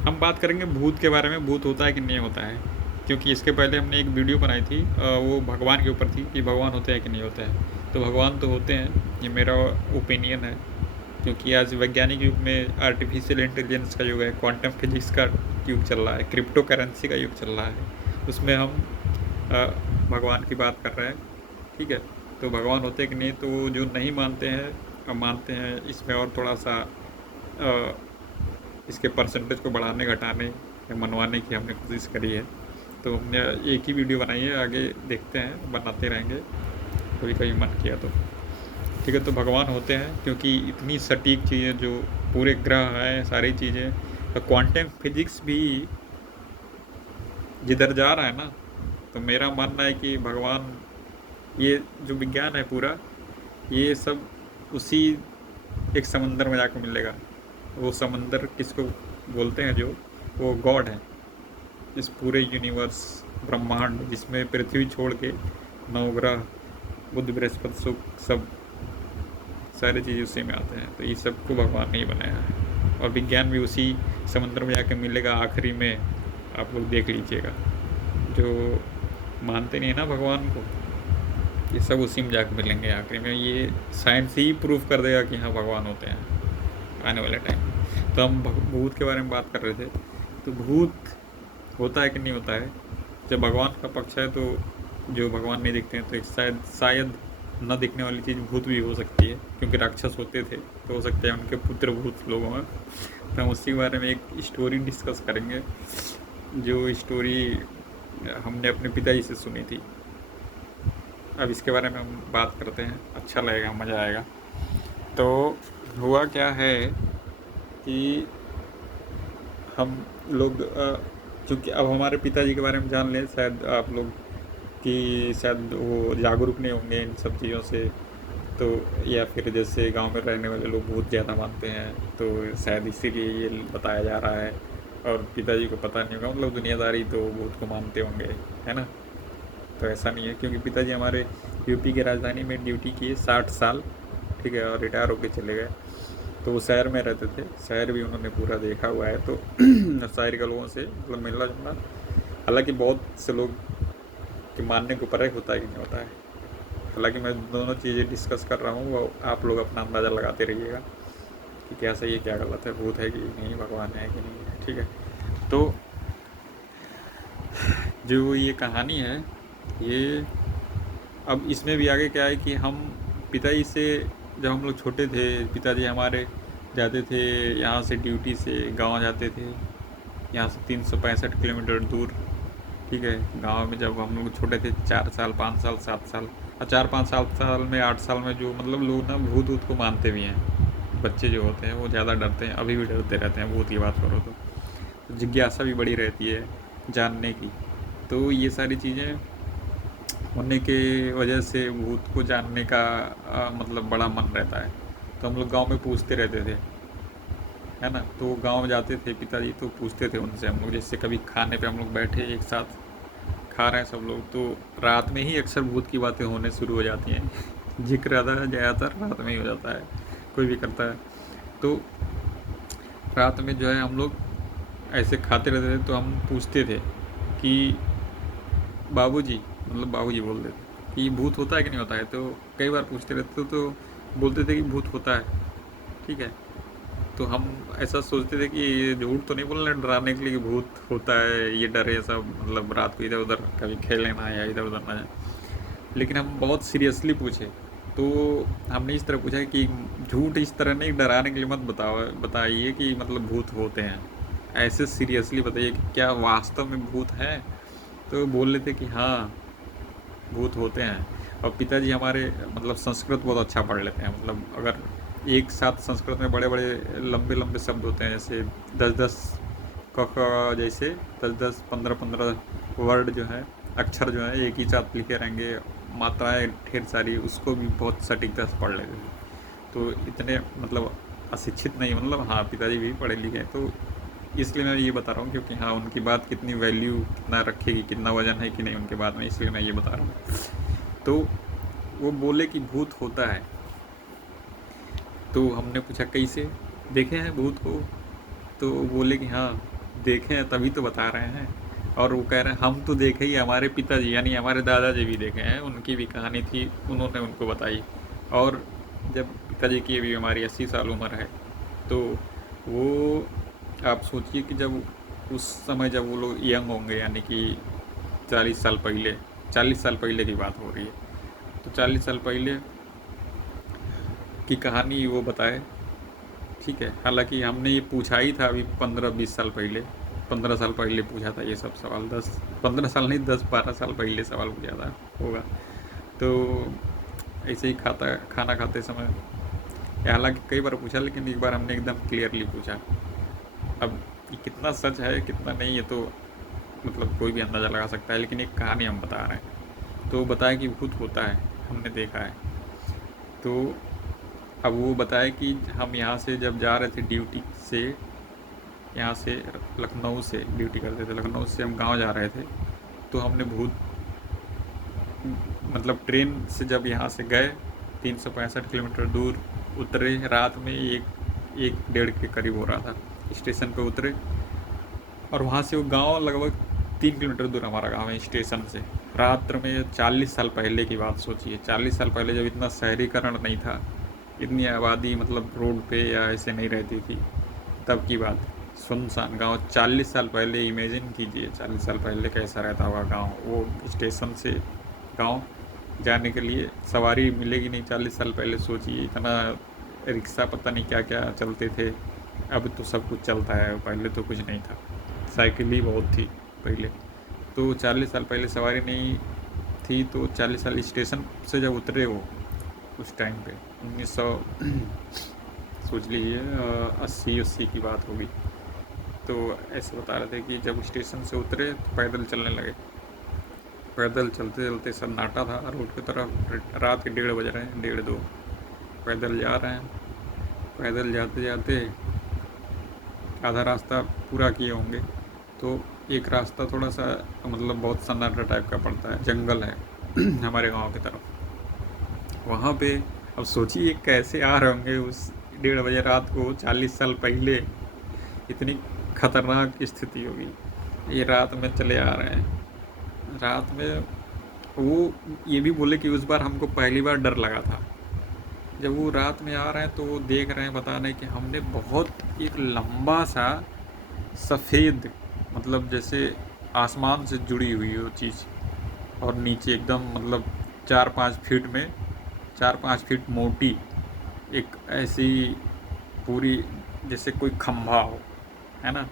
हम बात करेंगे भूत के बारे में, भूत होता है कि नहीं होता है। क्योंकि इसके पहले हमने एक वीडियो बनाई थी, वो भगवान के ऊपर थी कि भगवान होते हैं कि नहीं होते हैं। तो भगवान तो होते हैं, ये मेरा ओपिनियन है। क्योंकि आज वैज्ञानिक युग में आर्टिफिशियल इंटेलिजेंस का युग है, क्वांटम फिजिक्स का युग चल रहा है, क्रिप्टो करेंसी का युग चल रहा है। उसमें हम अ, भगवान की बात कर रहे हैं, ठीक है। तो भगवान होते हैं कि नहीं, तो जो नहीं मानते हैं अब मानते हैं, इसमें और थोड़ा सा अ, इसके परसेंटेज को बढ़ाने घटाने या मनवाने की हमने कोशिश करी है। तो हमने एक ही वीडियो बनाई है, आगे देखते हैं, बनाते रहेंगे कभी कभी मन किया तो। ठीक है, तो भगवान होते हैं क्योंकि इतनी सटीक चीज़ें जो पूरे ग्रह हैं, सारी चीज़ें, तो क्वांटम फिजिक्स भी जिधर जा रहा है ना, तो मेरा मानना है कि भगवान, ये जो विज्ञान है पूरा, ये सब उसी एक समंदर में जाकर मिलेगा। वो समंदर किसको बोलते हैं, जो वो गॉड है। इस पूरे यूनिवर्स, ब्रह्मांड, जिसमें पृथ्वी छोड़ के नवग्रह, बुध बृहस्पति शुक्र, सब सारी चीज़ें उसी में आते हैं। तो ये सबको भगवान ने ही बनाया है, और विज्ञान भी उसी समंदर में जाकर मिलेगा आखिरी में। आप लोग देख लीजिएगा, जो मानते नहीं है ना भगवान को, ये सब उसी में जाकर मिलेंगे आखिरी में। ये साइंस ही प्रूफ कर देगा कि हाँ भगवान होते हैं आने वाले टाइम। तो हम भूत के बारे में बात कर रहे थे। तो भूत होता है कि नहीं होता है, जब भगवान का पक्ष है तो जो भगवान नहीं दिखते हैं, तो एक शायद शायद न दिखने वाली चीज़ भूत भी हो सकती है। क्योंकि राक्षस होते थे तो हो सकता है उनके पुत्र भूत लोगों में। तो हम उसी के बारे में एक स्टोरी डिस्कस करेंगे, जो स्टोरी हमने अपने पिताजी से सुनी थी। अब इसके बारे में हम बात करते हैं, अच्छा लगेगा, मज़ा आएगा। तो हुआ क्या है कि हम लोग चूँकि अब हमारे पिताजी के बारे में जान लें, शायद आप लोग कि शायद वो जागरूक नहीं होंगे इन सब चीज़ों से। तो या फिर जैसे गांव में रहने वाले लोग बहुत ज़्यादा मानते हैं, तो शायद इसीलिए ये बताया जा रहा है। और पिताजी को पता नहीं होगा, मतलब दुनियादारी तो भूत को मानते होंगे, है ना। तो ऐसा नहीं है, क्योंकि पिताजी हमारे यूपी की राजधानी में ड्यूटी किए 60 साल, ठीक है, और रिटायर होके चले गए। तो वो शहर में रहते थे, शहर भी उन्होंने पूरा देखा हुआ है। तो शहर के लोगों से मतलब मिलना जुलना, हालांकि बहुत से लोग के मानने के ऊपर है होता है कि नहीं होता है। हालांकि मैं दोनों चीज़ें डिस्कस कर रहा हूँ, वो आप लोग अपना अंदाज़ा लगाते रहिएगा कि क्या सही है क्या गलत है, भूत है कि नहीं, भगवान है कि नहीं है, ठीक है। तो जो ये कहानी है, ये अब इसमें भी आगे क्या है कि हम पिताजी से, जब हम लोग छोटे थे, पिताजी हमारे जाते थे यहाँ से, ड्यूटी से गांव जाते थे, यहाँ से 365 किलोमीटर दूर, ठीक है। गांव में जब हम लोग छोटे थे, 4 साल 5 साल 7 साल, और 4 5 7 साल में 8 साल में, जो मतलब लोग ना भूत वूत को मानते भी हैं। बच्चे जो होते हैं वो ज़्यादा डरते हैं, अभी भी डरते रहते हैं भूत की बात करो तो जिज्ञासा भी बड़ी रहती है जानने की। तो ये सारी चीज़ें होने के वजह से भूत को जानने का मतलब बड़ा मन रहता है। तो हम लोग गांव में पूछते रहते थे, है ना। तो गांव में जाते थे पिताजी, तो पूछते थे उनसे हम लोग, जैसे कभी खाने पे हम लोग बैठे एक साथ खा रहे हैं सब लोग, तो रात में ही अक्सर भूत की बातें होने शुरू हो जाती हैं। जिक्र आता है ज़्यादातर रात में ही हो जाता है, कोई भी करता है। तो रात में जो है हम लोग ऐसे खाते रहते थे, तो हम पूछते थे कि बाबूजी, मतलब बाबूजी बोलते थे कि भूत होता है कि नहीं होता है। तो कई बार पूछते रहते थे, तो बोलते थे कि भूत होता है, ठीक है। तो हम ऐसा सोचते थे कि ये झूठ तो नहीं बोल रहे डराने के लिए कि भूत होता है, ये डरे सब, मतलब रात को इधर उधर कभी खेलने ना या इधर उधर ना जाए। लेकिन हम बहुत सीरियसली पूछे, तो हमने इस तरह पूछा कि झूठ इस तरह नहीं, डराने के लिए मत बताइए कि मतलब भूत होते हैं, ऐसे सीरियसली बताइए कि क्या वास्तव में भूत है। तो बोल रहे थे कि हाँ भूत होते हैं। और पिताजी हमारे मतलब संस्कृत बहुत अच्छा पढ़ लेते हैं, मतलब अगर एक साथ संस्कृत में बड़े बड़े लंबे लंबे शब्द होते हैं, जैसे 10 10 क जैसे 10 10 15 15 वर्ड जो है, अक्षर जो है एक ही साथ लिखे रहेंगे, मात्राएं ढेर सारी, उसको भी बहुत सटीकता से पढ़ लेते थे। तो इतने मतलब अशिक्षित नहीं, मतलब हाँ पिताजी भी पढ़े लिखे हैं। तो इसलिए मैं ये बता रहा हूँ, क्योंकि हाँ उनकी बात कितनी वैल्यू, कितना रखेगी, कितना वजन है कि नहीं उनके बात में, इसलिए मैं ये बता रहा हूँ। तो वो बोले कि भूत होता है। तो हमने पूछा कैसे, देखे हैं भूत को। तो बोले कि हाँ देखे हैं तभी तो बता रहे हैं। और वो कह रहे हैं हम तो देखे ही, हमारे पिताजी यानी हमारे दादाजी भी देखे हैं, उनकी भी कहानी थी, उन्होंने उनको बताई। और जब पिताजी की अभी हमारी 80 साल उम्र है, तो वो आप सोचिए कि जब उस समय जब वो लोग यंग होंगे, यानी कि 40 साल पहले, 40 साल पहले की बात हो रही है, तो 40 साल पहले की कहानी वो बताए। ठीक है, हालांकि हमने ये पूछा ही था अभी 15-20 साल पहले, 15 साल पहले पूछा था ये सब सवाल, 10-15 साल नहीं, 10-12 साल पहले सवाल पूछा था होगा। तो ऐसे ही खाना खाते समय, हालांकि कई बार पूछा, लेकिन एक बार हमने एकदम क्लियरली पूछा। अब ये कितना सच है कितना नहीं, ये तो मतलब कोई भी अंदाज़ा लगा सकता है, लेकिन एक कहानी हम बता रहे हैं। तो बताया कि भूत होता है, हमने देखा है। तो अब वो बताया कि हम यहाँ से जब जा रहे थे ड्यूटी से, यहाँ से लखनऊ से ड्यूटी करते थे, लखनऊ से हम गांव जा रहे थे, तो हमने भूत मतलब ट्रेन से जब यहाँ से गए, 365 किलोमीटर दूर उतरे, रात में 1-1:30 के करीब हो रहा था, स्टेशन पे उतरे। और वहाँ से वो गांव लगभग 3 किलोमीटर दूर हमारा गांव है स्टेशन से। रात्र में 40 साल पहले की बात सोचिए, 40 साल पहले जब इतना शहरीकरण नहीं था, इतनी आबादी मतलब रोड पे या ऐसे नहीं रहती थी, तब की बात। सुनसान गांव 40 साल पहले, इमेजिन कीजिए 40 साल पहले कैसा रहता होगा गांव। वो स्टेशन से गांव जाने के लिए सवारी मिलेगी नहीं, 40 साल पहले सोचिए। इतना रिक्शा पता नहीं क्या क्या चलते थे, अब तो सब कुछ चलता है, पहले तो कुछ नहीं था, साइकिल ही बहुत थी पहले। तो 40 साल पहले सवारी नहीं थी, तो 40 साल स्टेशन से जब उतरे वो, उस टाइम पे 1900 सोच लीजिए 80 की बात होगी। तो ऐसे बता रहे थे कि जब स्टेशन से उतरे तो पैदल चलने लगे। पैदल चलते चलते सन्नाटा था रोड की तरफ, रात के 1:30 बज रहे हैं, 1:30-2, पैदल जा रहे हैं। पैदल जाते जाते आधा रास्ता पूरा किए होंगे, तो एक रास्ता थोड़ा सा मतलब बहुत सन्नाटा टाइप का पड़ता है, जंगल है हमारे गांव की तरफ। वहाँ पे अब सोचिए कैसे आ रहे होंगे उस 1:30 बजे रात को, 40 साल पहले, इतनी खतरनाक स्थिति होगी। ये रात में चले आ रहे हैं, रात में। वो ये भी बोले कि उस बार हमको पहली बार डर लगा था। जब वो रात में आ रहे हैं तो वो देख रहे हैं, बता रहे हैं कि हमने बहुत एक लंबा सा सफ़ेद, मतलब जैसे आसमान से जुड़ी हुई वो चीज़, और नीचे एकदम मतलब 4-5 फीट में, 4-5 फीट मोटी एक ऐसी पूरी, जैसे कोई खंभा हो, है ना।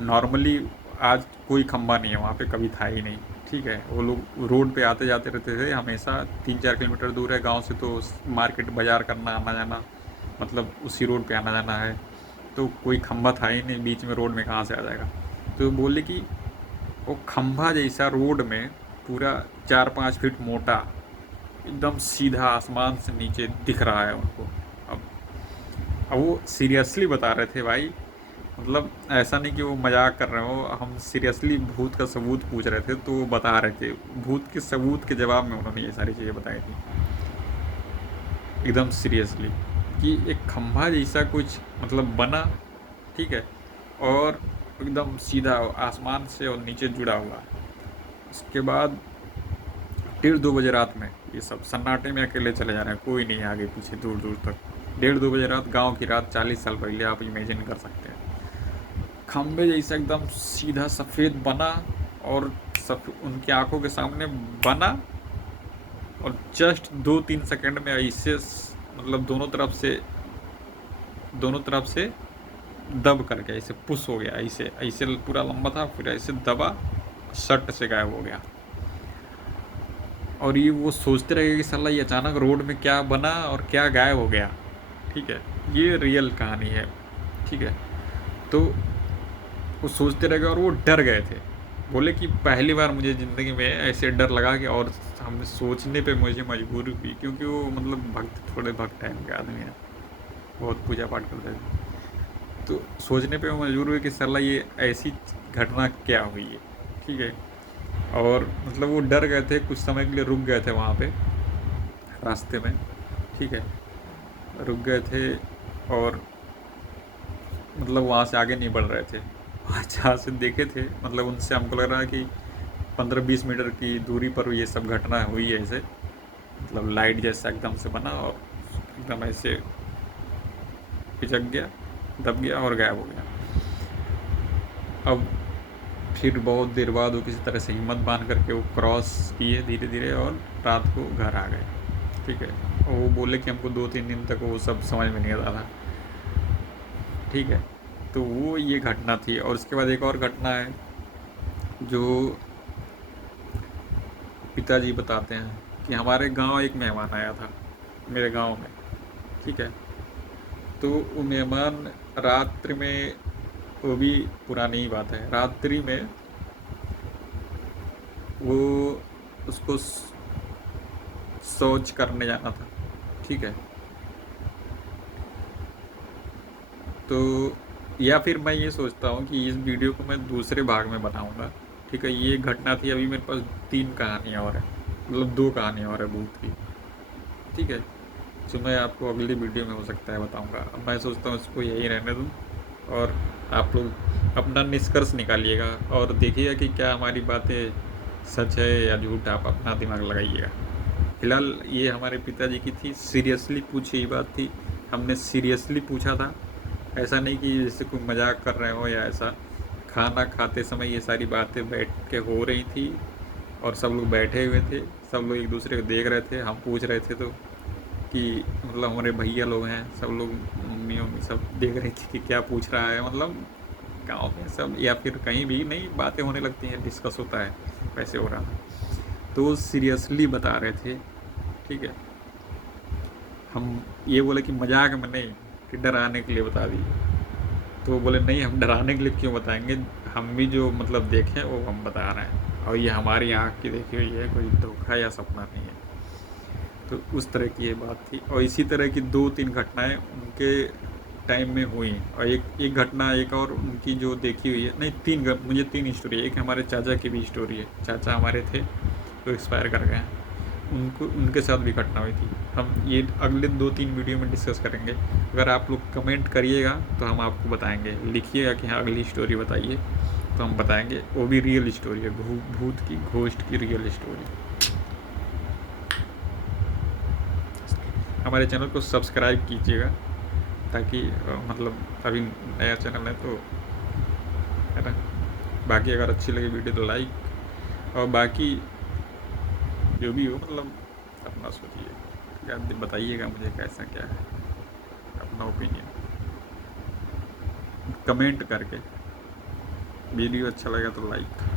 नॉर्मली आज कोई खंभा नहीं है वहाँ पे, कभी था ही नहीं। ठीक है, वो लोग रोड पे आते जाते रहते थे हमेशा, 3-4 किलोमीटर दूर है गांव से, तो मार्केट बाज़ार करना आना जाना, मतलब उसी रोड पे आना जाना है, तो कोई खंभा था ही नहीं, बीच में रोड में कहाँ से आ जाएगा। तो बोले कि वो खंभा जैसा रोड में पूरा 4-5 फीट मोटा, एकदम सीधा आसमान से नीचे दिख रहा है उनको। अब वो सीरियसली बता रहे थे भाई, मतलब ऐसा नहीं कि वो मजाक कर रहे हो, हम सीरियसली भूत का सबूत पूछ रहे थे, तो वो बता रहे थे। भूत के सबूत के जवाब में उन्होंने ये सारी चीज़ें बताई थी एकदम सीरियसली, कि एक खंभा जैसा कुछ मतलब बना, ठीक है, और एकदम सीधा आसमान से और नीचे जुड़ा हुआ है। उसके बाद 1:30-2 बजे रात में ये सब सन्नाटे में अकेले चले जा रहे हैं, कोई नहीं आगे पीछे दूर दूर तक। 1:30-2 बजे रात, गांव की रात, 40 साल पहले, आप इमेजिन कर सकते हैं। खंबे जैसा एकदम सीधा सफ़ेद बना, और सब उनकी आंखों के सामने बना, और जस्ट 2-3 सेकंड में ऐसे मतलब दोनों तरफ से दब करके ऐसे पुश हो गया, ऐसे ऐसे पूरा लंबा था, फिर ऐसे दबा, शट से गायब हो गया। और ये वो सोचते रहे कि साला ये अचानक रोड में क्या बना और क्या गायब हो गया। ठीक है, ये रियल कहानी है। ठीक है, तो वो सोचते रह गए और वो डर गए थे। बोले कि पहली बार मुझे ज़िंदगी में ऐसे डर लगा कि, और हमने सोचने पे मुझे मजबूर भी, क्योंकि वो मतलब थोड़े भक्त टाइम के आदमी हैं, बहुत पूजा पाठ करते थे। तो सोचने पे वो मजबूर हुए कि साला ये ऐसी घटना क्या हुई है। ठीक है, और मतलब वो डर गए थे, कुछ समय के लिए रुक गए थे वहाँ पे रास्ते में। ठीक है, रुक गए थे, और मतलब वहाँ से आगे नहीं बढ़ रहे थे। और जहाँ से देखे थे मतलब उनसे हमको लग रहा है कि 15-20 मीटर की दूरी पर ये सब घटना हुई है ऐसे, मतलब लाइट जैसा एकदम से बना और एकदम ऐसे पिचक गया, दब गया और गायब हो गया। अब फिर बहुत देर बाद वो किसी तरह से हिम्मत बांध करके वो क्रॉस किए धीरे धीरे और रात को घर आ गए। ठीक है, और वो बोले कि हमको 2-3 दिन तक वो सब समझ में नहीं आता था। ठीक है, तो वो ये घटना थी। और उसके बाद एक और घटना है जो पिताजी बताते हैं कि हमारे गांव एक मेहमान आया था, मेरे गांव में। ठीक है, तो वो मेहमान रात्रि में, वो भी पुरानी ही बात है, रात्रि में वो उसको शौच करने जाना था। ठीक है, तो या फिर मैं ये सोचता हूँ कि इस वीडियो को मैं दूसरे भाग में बनाऊँगा। ठीक है, ये घटना थी, अभी मेरे पास 3 कहानियाँ और हैं, मतलब 2 कहानियाँ और है भूत की। ठीक है, जो मैं आपको अगली वीडियो में हो सकता है बताऊँगा। अब मैं सोचता हूँ इसको यही रहने दूँ और आप लोग अपना निष्कर्ष निकालिएगा और देखिएगा कि क्या हमारी बातें सच है या झूठ, आप अपना दिमाग लगाइएगा। फिलहाल ये हमारे पिताजी की थी, सीरियसली पूछी हुई बात थी, हमने सीरियसली पूछा था। ऐसा नहीं कि जैसे कोई मजाक कर रहे हो या ऐसा। खाना खाते समय ये सारी बातें बैठ के हो रही थी और सब लोग बैठे हुए थे, सब लोग एक दूसरे को देख रहे थे, हम पूछ रहे थे तो कि मतलब हमारे भैया लोग हैं, सब लोग मम्मी उम्मी सब देख रही थी कि क्या पूछ रहा है, मतलब गाँव में सब या फिर कहीं भी नहीं बातें होने लगती हैं, डिस्कस होता है, वैसे हो रहा था। तो सीरियसली बता रहे थे। ठीक है, हम ये बोले कि मजाक में नहीं, कि डराने के लिए बता दिए। तो वो बोले नहीं, हम डराने के लिए क्यों बताएंगे, हम भी जो मतलब देखें वो हम बता रहे हैं और ये हमारी आँख की देखी हुई है, कोई धोखा या सपना नहीं है। तो उस तरह की ये बात थी और इसी तरह की 2-3 घटनाएं उनके टाइम में हुई। और एक एक घटना एक और उनकी जो देखी हुई है, नहीं मुझे 3 स्टोरी है। एक हमारे चाचा की भी स्टोरी है, चाचा हमारे थे जो एक्सपायर कर गए हैं, उनको उनके साथ भी घटना हुई थी। हम ये अगले 2-3 वीडियो में डिस्कस करेंगे। अगर आप लोग कमेंट करिएगा तो हम आपको बताएंगे, लिखिएगा कि हाँ अगली स्टोरी बताइए तो हम बताएंगे। वो भी रियल स्टोरी है, भूत की, घोस्ट की रियल स्टोरी। हमारे चैनल को सब्सक्राइब कीजिएगा ताकि मतलब अभी नया चैनल है तो, है ना। बाकी अगर अच्छी लगी वीडियो तो लाइक, और बाकी जो भी हो मतलब अपना सोचिए, क्या बताइएगा मुझे कैसा क्या है, अपना ओपिनियन कमेंट करके। वीडियो अच्छा लगा तो लाइक।